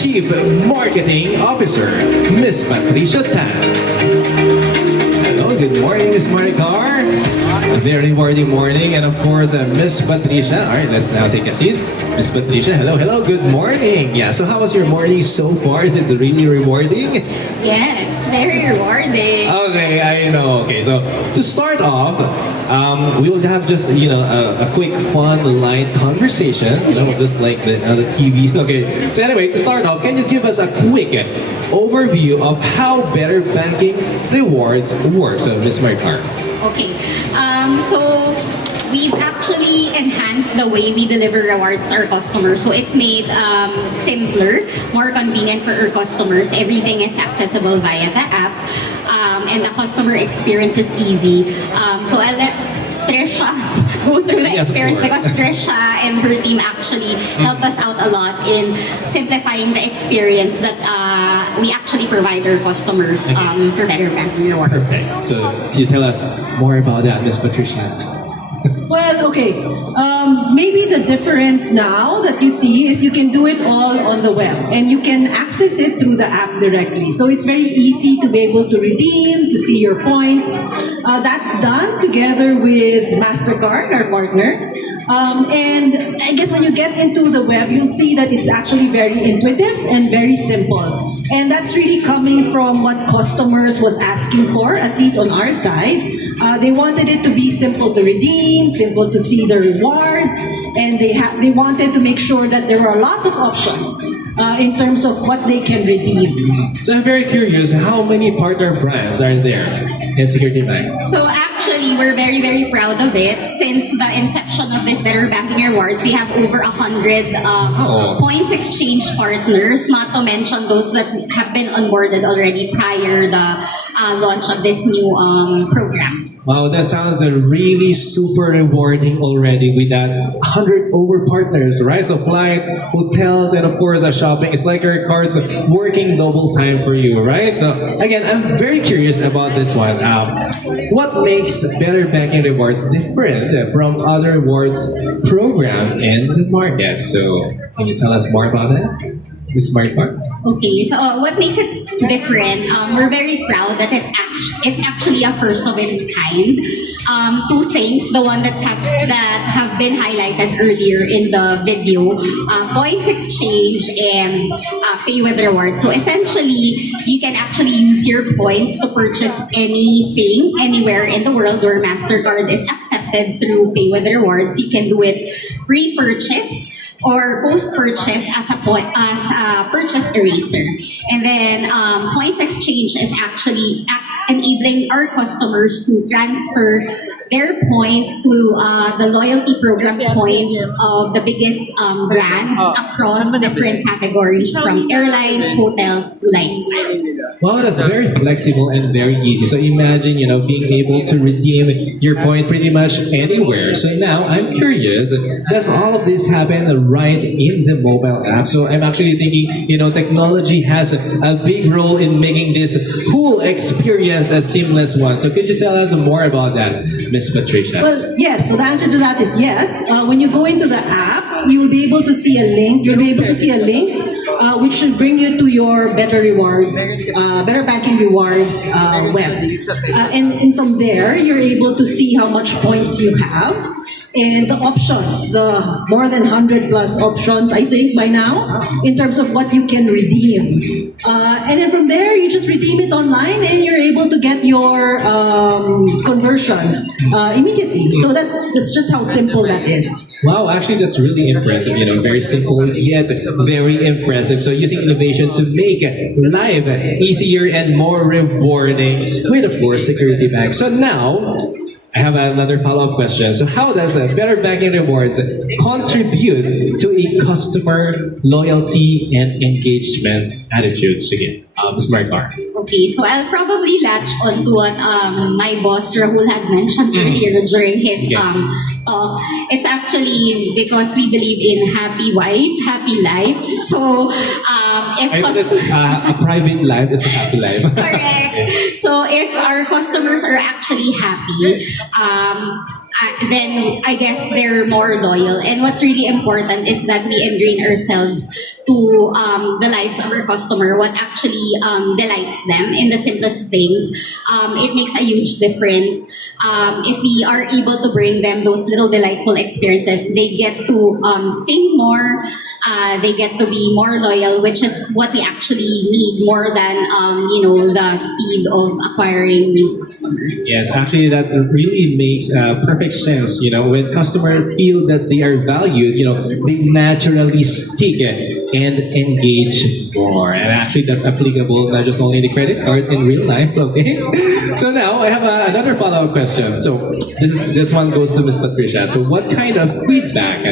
Chief Marketing Officer, Miss Patricia Tan. Hello, good morning, Miss Maricar. A very rewarding morning, and of course, Miss Patricia. All right, let's now take a seat. Miss Patricia, hello, good morning. Yeah, so how was your morning so far? Is it really rewarding? Yes, very rewarding. Okay, I know. Okay, so to start off, we will have just a quick, fun, light conversation. Just like the TV. Okay. So anyway, to start off, can you give us a quick overview of how Better Banking Rewards works, Miss Maricar? Okay, so we've actually enhanced the way we deliver rewards to our customers. So it's made simpler, more convenient for our customers. Everything is accessible via the app, and the customer experience is easy. So I'll let Trisha go through the Yes, of experience course. because Trisha and her team actually helped us out a lot in simplifying the experience that we actually provide our customers for Better Banking Rewards. Perfect. So can you tell us more about that, Miss Patricia? Well, okay. Maybe the difference now that you see is you can do it all on the web and you can access it through the app directly. So it's very easy to be able to redeem, to see your points. That's done together with Mastercard, our partner. And I guess when you get into the web, you'll see that it's actually very intuitive and very simple. And that's really coming from what customers was asking for, at least on our side. They wanted it to be simple to redeem, simple to see the rewards, and they wanted to make sure that there are a lot of options in terms of what they can redeem. So I'm very curious, how many partner brands are there in Security Bank? So actually, we're very, very proud of it. Since the inception of this Better Banking Rewards, we have over 100 points exchange partners, not to mention those that have been onboarded already prior the launch of this new program. Wow, that sounds really super rewarding already with that 100 over partners, right? So flight, hotels, and of course shopping. It's like your cards working double time for you, right? So again, I'm very curious about this one. What makes Better Banking Rewards different from other rewards program in the market? So can you tell us more about that, Ms. Maricar? Okay, so what makes it different? We're very proud that it's actually a first of its kind. Two things: the one that have been highlighted earlier in the video, points exchange and pay with rewards. So essentially, you can actually use your points to purchase anything anywhere in the world where Mastercard is accepted through pay with rewards. You can do it pre-purchase or post-purchase as a purchase eraser. And then points exchange is actually enabling our customers to transfer their points to the loyalty program points of the biggest brands across different categories, from airlines, hotels, to lifestyle. Wow, that's very flexible and very easy. So imagine, being able to redeem your point pretty much anywhere. So now I'm curious, does all of this happen right in the mobile app? So I'm actually thinking, technology has a big role in making this whole experience a seamless one. So could you tell us more about that, Miss Patricia? Well, yes. So the answer to that is yes. When you go into the app, you will be able to see a link. You'll be able to see a link which should bring you to your Better Rewards, Better Banking Rewards web. And from there, you're able to see how much points you have and the options, the more than 100 plus options, I think, by now, in terms of what you can redeem. And then from there, you just redeem it online and you're able to get your conversion immediately. So that's just how simple that is. Wow, actually that's really impressive. Very simple yet very impressive. So using innovation to make life easier and more rewarding with, of course, Security Bank. So now, I have another follow-up question. So how does Better Banking Rewards contribute to a customer loyalty and engagement attitude? Sige, Ms. Maricar. Okay, so I'll probably latch onto what my boss Rahul had mentioned earlier during his talk. It's actually because we believe in happy wife, happy life. So if I think it's a private life is a happy life. correct. So if our customers are actually happy, then I guess they're more loyal. And what's really important is that we ingrain ourselves to the lives of our customer, what actually delights them in the simplest things. It makes a huge difference. If we are able to bring them those little delightful experiences, they get to stay more. They get to be more loyal, which is what we actually need more than the speed of acquiring new customers. Yes, actually, that really makes perfect sense. When customers feel that they are valued, they naturally stick and engage more. And actually, that's applicable not just only in the credit cards, in real life. Okay. So now I have another follow-up question. So this one goes to Ms. Patricia. So what kind of feedback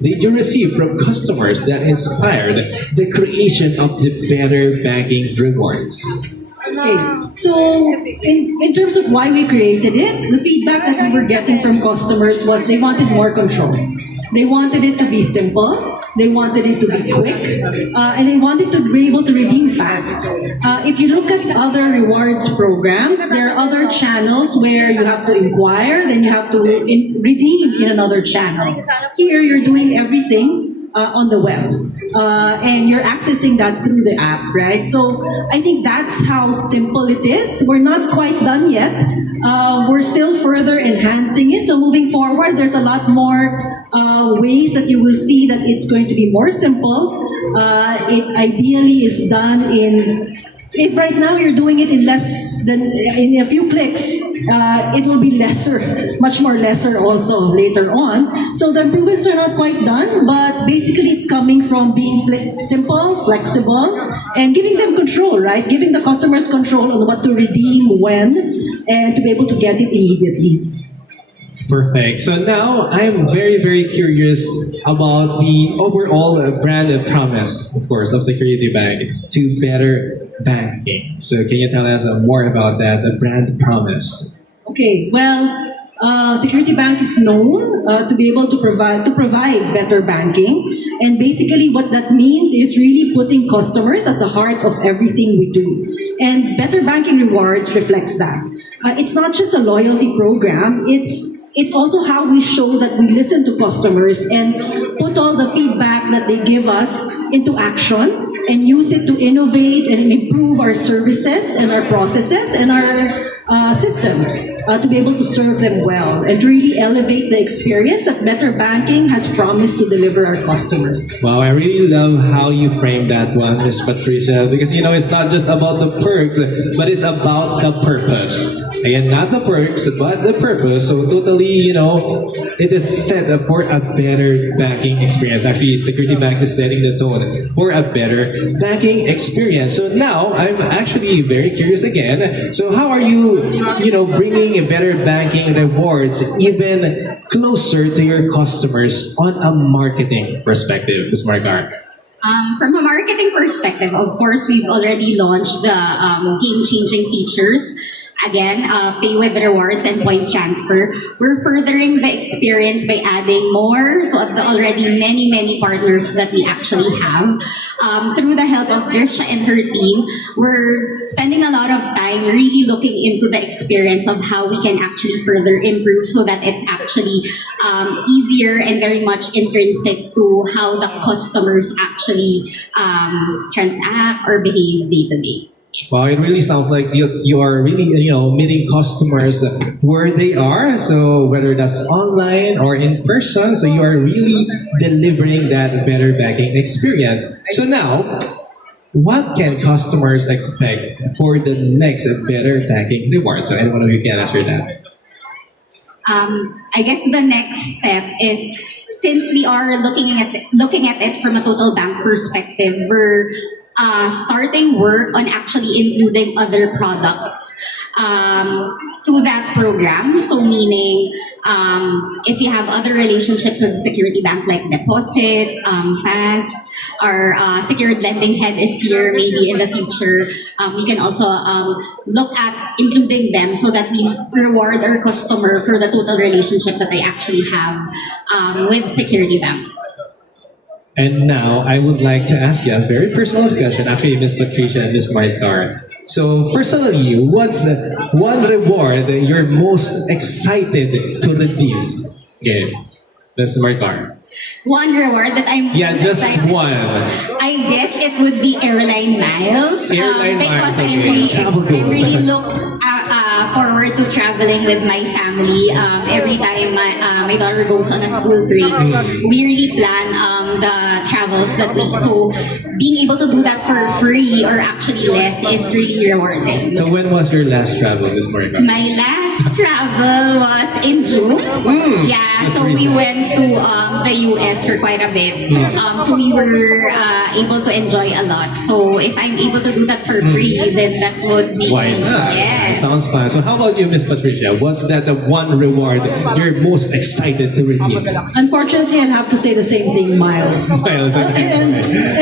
did you receive from customers that inspired the creation of the Better Banking Rewards? Okay, so in terms of why we created it, the feedback that we were getting from customers was they wanted more control. They wanted it to be simple, they wanted it to be quick, and they wanted to be able to redeem fast. If you look at other rewards programs, there are other channels where you have to inquire, then you have to redeem in another channel. Here, you're doing everything on the web. And you're accessing that through the app, right? So I think that's how simple it is. We're not quite done yet. We're still further enhancing it. So moving forward, there's a lot more ways that you will see that it's going to be more simple. It ideally is done if right now you're doing it in a few clicks, it will be much more lesser also later on. So the improvements are not quite done, but basically it's coming from being simple, flexible, and giving them control, right? Giving the customers control on what to redeem, when, and to be able to get it immediately. Perfect. So now I'm very, very curious about the overall brand promise, of course, of Security Bank to Better Banking. So can you tell us more about that, the brand promise? Okay, well, Security Bank is known to be able to provide better banking, and basically what that means is really putting customers at the heart of everything we do. And Better Banking Rewards reflects that. It's not just a loyalty program, it's also how we show that we listen to customers and put all the feedback that they give us into action and use it to innovate and improve our services and our processes and our systems to be able to serve them well and to really elevate the experience that Better Banking has promised to deliver our customers. Wow, I really love how you frame that one, Ms. Patricia, because it's not just about the perks, but it's about the purpose. Again, not the perks, but the purpose. So totally, it is set for a better banking experience. Actually, Security Bank is setting the tone for a better banking experience. So now, I'm actually very curious again. So how are you, bringing a better banking rewards even closer to your customers on a marketing perspective, Ms. Margar? From a marketing perspective, of course, we've already launched the game-changing features. Again, pay with rewards and points transfer. We're furthering the experience by adding more to the already many, many partners that we actually have. Through the help of Trisha and her team, we're spending a lot of time really looking into the experience of how we can actually further improve so that it's actually easier and very much intrinsic to how the customers actually transact or behave day to day. Wow, it really sounds like you are really, meeting customers where they are. So whether that's online or in person, so you are really delivering that better banking experience. So now, what can customers expect for the next Better Banking Reward? So anyone of you can answer that. I guess the next step is, since we are looking at it from a total bank perspective, we're starting work on actually including other products to that program. So meaning, if you have other relationships with the Security Bank like deposits, pass, our secured lending head is here, maybe in the future, we can also look at including them so that we reward our customer for the total relationship that they actually have with Security Bank. And now I would like to ask you a very personal question, actually, Ms. Patricia and Ms. Margar. So personally, what's one reward that you're most excited to redeem? Okay, that's my car. One reward that I'm Yeah, most just excited. one. I guess it would be airline miles. Airline because miles, okay. Travel I goal. really look forward to traveling with my family. Every time my daughter goes on a school break, we really plan the travels that week. So being able to do that for free or actually less is really rewarding. So when was your last travel, Miss Maricar? My last travel was in June. Yeah, that's so we recent. went to the US for quite a bit. So we were able to enjoy a lot. So if I'm able to do that for free, then that would be Why not? yes. Sounds fun. So how about you, Miss Patricia? What's that one reward you're most excited to redeem? Unfortunately, I'll have to say the same thing, Miles. Miles, okay.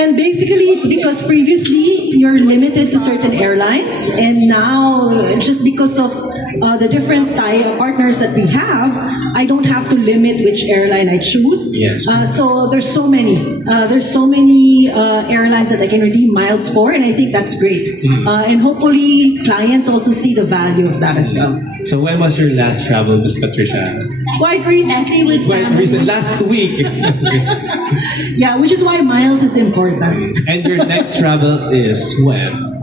And basically, it's because previously you're limited to certain airlines, and now just because of the different partners that we have, I don't have to limit which airline I choose. Yes. So there's so many. There's so many airlines that I can redeem miles for, and I think that's great. And hopefully, clients also see the value of that as well. So when was your last travel, Miss Patricia? Quite recently with Quite family. recent, last week. Yeah, which is why miles is important. And your next travel is when?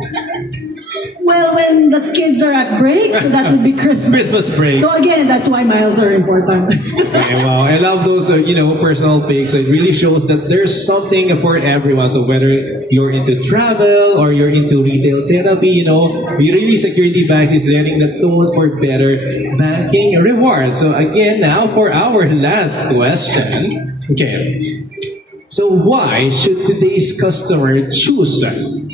Well, when the kids are at break, so that would be Christmas. Christmas break. So again, that's why miles are important. Okay, wow, I love those, personal pics. It really shows that there's something for everyone. So whether you're into travel or you're into retail therapy, really Security Banks is setting the tone for better banking rewards. So again, now for our last question. Okay. So why should today's customer choose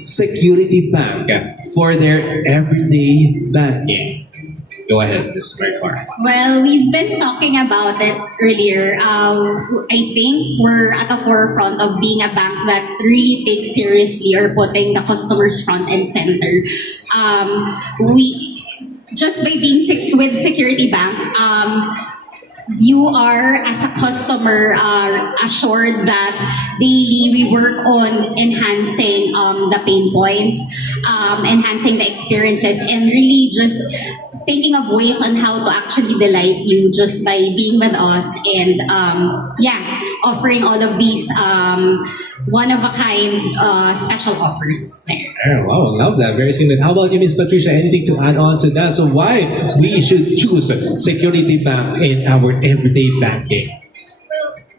Security Bank for their everyday banking? Go ahead, Ms. Maricor. Well, we've been talking about it earlier. I think we're at the forefront of being a bank that really takes seriously or putting the customers front and center. We just by being with Security Bank, you are, as a customer, assured that daily we work on enhancing the pain points, enhancing the experiences, and really just thinking of ways on how to actually delight you just by being with us and offering all of these one-of-a-kind special offers there. Oh, wow, love that. Very similar. How about you, Miss Patricia? Anything to add on to that? So why we should choose Security Bank in our everyday banking?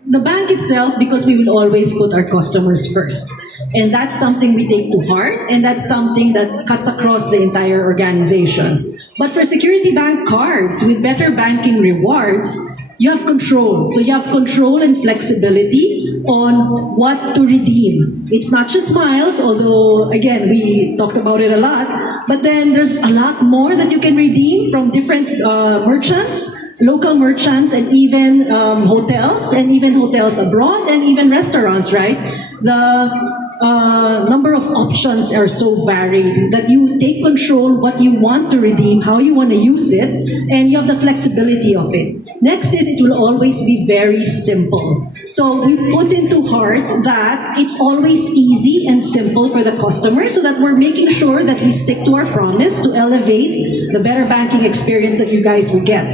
The bank itself, because we will always put our customers first. And that's something we take to heart, and that's something that cuts across the entire organization. But for Security Bank cards, with BetterBanking Rewards, you have control. So you have control and flexibility on what to redeem. It's not just miles, although, again, we talked about it a lot, but then there's a lot more that you can redeem from different merchants, local merchants, and even hotels, and even hotels abroad, and even restaurants, right? The number of options are so varied that you take control what you want to redeem, how you want to use it, and you have the flexibility of it. Next is it will always be very simple. So we put into heart that it's always easy and simple for the customer so that we're making sure that we stick to our promise to elevate the better banking experience that you guys will get.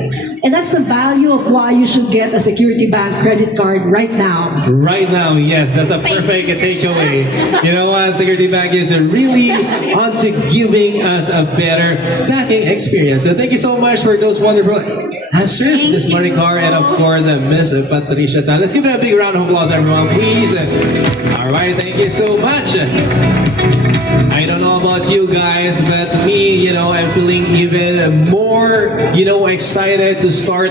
And that's the value of why you should get a Security Bank credit card right now. Right now, yes, that's a perfect takeaway. You know what? Security Bank is really onto giving us a better banking experience. So thank you so much for those wonderful answers, Thank Miss you. Maricar, and of course, Miss Patricia Tan. Let's give it a big round of applause, everyone, please. All right, thank you so much. I don't know about you guys, but me, I'm feeling even more, excited to start